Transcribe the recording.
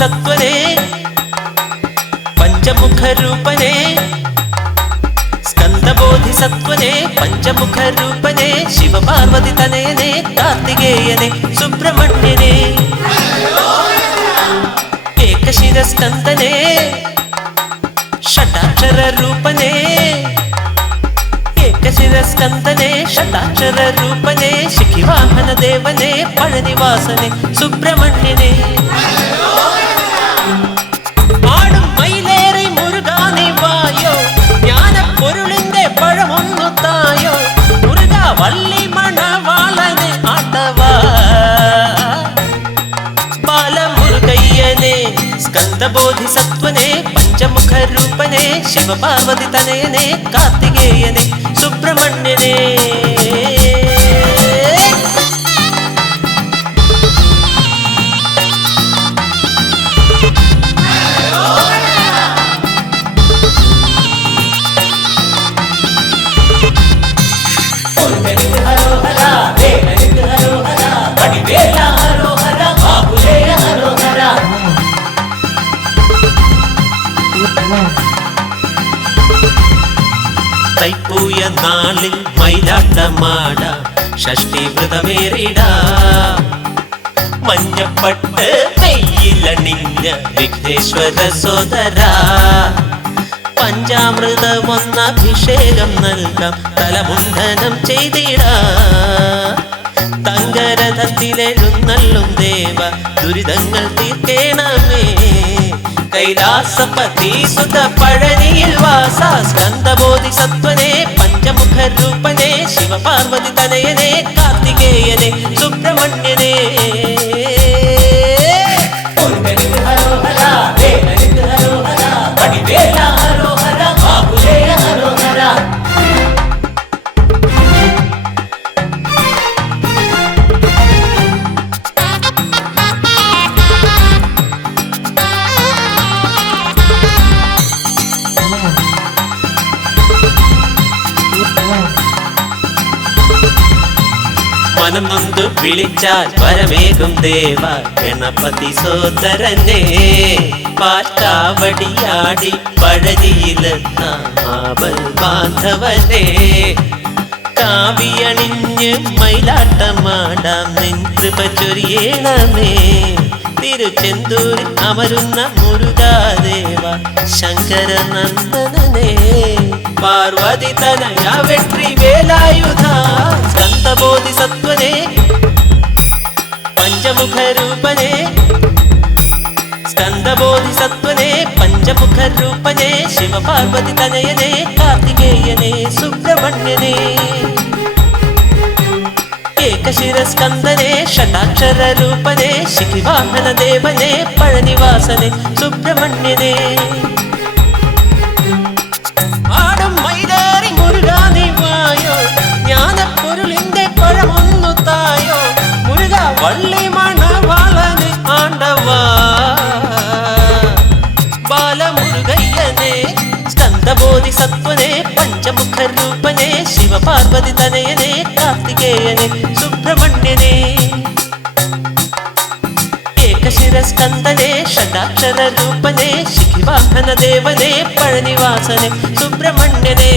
ಸ್ಕಂದಬೋಧಿಸತ್ವನೇ ಪಂಚಮುಖ ರೂಪನೇ ಸ್ಕಂದಬೋಧಿಸತ್ವನೇ ಪಂಚಮುಖ ರೂಪನೇ ಶಿವ ಪಾರ್ವತಿ ತನಯನೇ ಕಾರ್ತಿಕೇಯನೇ ಸುಬ್ರಹ್ಮಣ್ಯನೇ ಏಕಶಿರ ಸ್ಕಂದನೇ ಷಟಾಕ್ಷರ ರೂಪನೇ ಏಕಶಿರ ಸ್ಕಂದನೇ ಷಟಾಕ್ಷರ ರೂಪನೇ ಶಿಖಿವಾಹನ ದೇವನೇ ಪಳನಿವಾಸನೆ ಸುಬ್ರಹ್ಮಣ್ಯನೇ ആടും മയിലേറി മുരുകാനി വായോ ജ്ഞാന പൊരുളിന്റെ പഴമൊന്നു തായോ മുരുക വള്ളി മണവാളനെ ആട്ടവാ ബാലമുരുകയ്യനെ സ്കന്ദബോധിസത്വനെ പഞ്ചമുഖ രൂപനെ ശിവപാർവതി തനയനെ കാർത്തികേയനെ സുബ്രഹ്മണ്യനെ തൈപ്പൂയ നാളിൽ മയിലാട്ടമാട ഷഷ്ടി വ്രതമേറിട മഞ്ഞപ്പട്ട് വെയിലണിഞ്ഞ വിഘ്നേശ്വര സോദര പഞ്ചാമൃതമൊന്നഭിഷേകം നൽകാം തലമുണ്ഡനം ചെയ്തിട തങ്കരഥത്തിലെഴുന്നള്ളും ദേവ ദുരിതങ്ങൾ തീർക്കേണമേ കൈലാസപതി സുത പഴനിയിൽ വാസ സ്കന്ദബോധിസത്വനെ പഞ്ചമുഖ രൂപനെ ശിവപാർവതി തനയനെ കാർത്തികേയനെ സുബ്രഹ്മണ്യനെ മനം നൊന്തു വിളിച്ചാൽ വരമേകും ദേവ ഗണപതി സോദരനെ പാറ്റാവടിയാടി പഴനിയിലെന്ന മാവൽ ബാന്ധവനെ കാവിയണിഞ്ഞ് മയിലാട്ടമാടാം നിൻ കൃപ ചൊരിയണമേ തിരുച്ചെന്തൂരിൽ അമരുന്ന മുരുകാദേവ ശങ്കരനന്ദനനെ പാർവതി തനയ വെട്രി വേലായുധ സ്കന്ദബോധിസത്വനെ പഞ്ചമുഖ രൂപനെ സ്കന്ദബോധിസത്വനെ പഞ്ചമുഖ രൂപനെ ശിവപാർവതി തനയനെ കാർത്തികേയനെ സുബ്രഹ്മണ്യനെ ഏകശിര സ്കന്ദനെ ഷടാക്ഷര രൂപനെ ശിഖിവാഹന ദേവനെ പഴനിവാസനെ സുബ്രഹ്മണ്യനെ ആടും മയിലേറി മുരുകാനി വായോ ജ്ഞാന പൊരുളിന്റെ പഴമൊന്നു തായോ മുരുക വള്ളി മണവാളനെ ആണ്ടവാ ബാലമുരുകയ്യനെ സ്കന്ദബോധിസത്വനെ പഞ്ചമുഖ രൂപനെ ശിവപാർവതി തനയനെ കാർത്തികേയനെ സുബ്രഹ്മണ്യനെ ഏകശിര സ്കന്ദനെ ഷടാക്ഷര രൂപനെ ശിഖിവാഹന ദേവനെ പഴനിവാസനെ സുബ്രഹ്മണ്യനെ